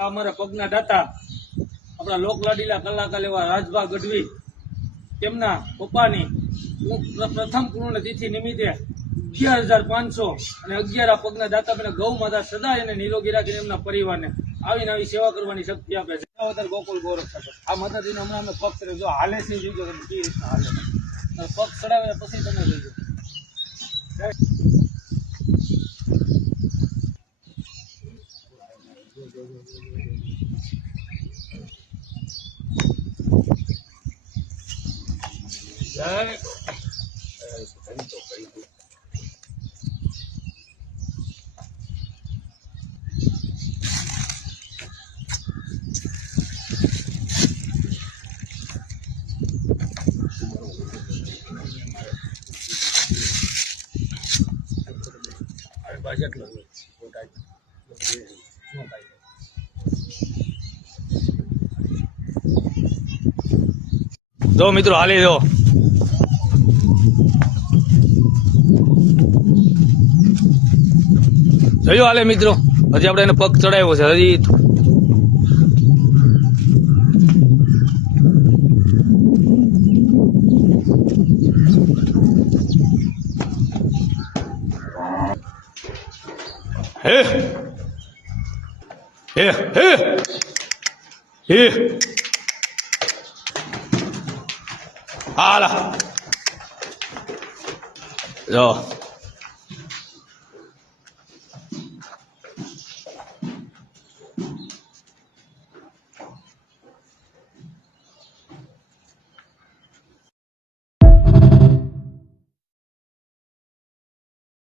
આ અમારા પગના દાતા આપણા લોકલાડીલા કલાકાર એવા રાજભા ગઢવી તેમના પપ્પાની પ્રથમ પૂર્ણ તિથિ નિમિત્તે 11,500 અને 11 પગના દાતા બને ગૌ માતા સદા એને નિરોગી રાખીને એમના પરિવારને આવીને આવી સેવા કરવાની શક્તિ આપે છે. ગોકુલ ગૌરવ ઠાકોર આ માતાજીનો હમણાં અમે પગ ચડ્યો જો હાલે છે જોજો કે કેવી રીતના હાલે પગ ચડાવ્યા પછી તમે જોજો. જો મિત્રો હાલી જો જોયું હાલે મિત્રો હજી આપણે એને પગ ચડાવ્યો છે હજી હે હે હે હે હાલા જો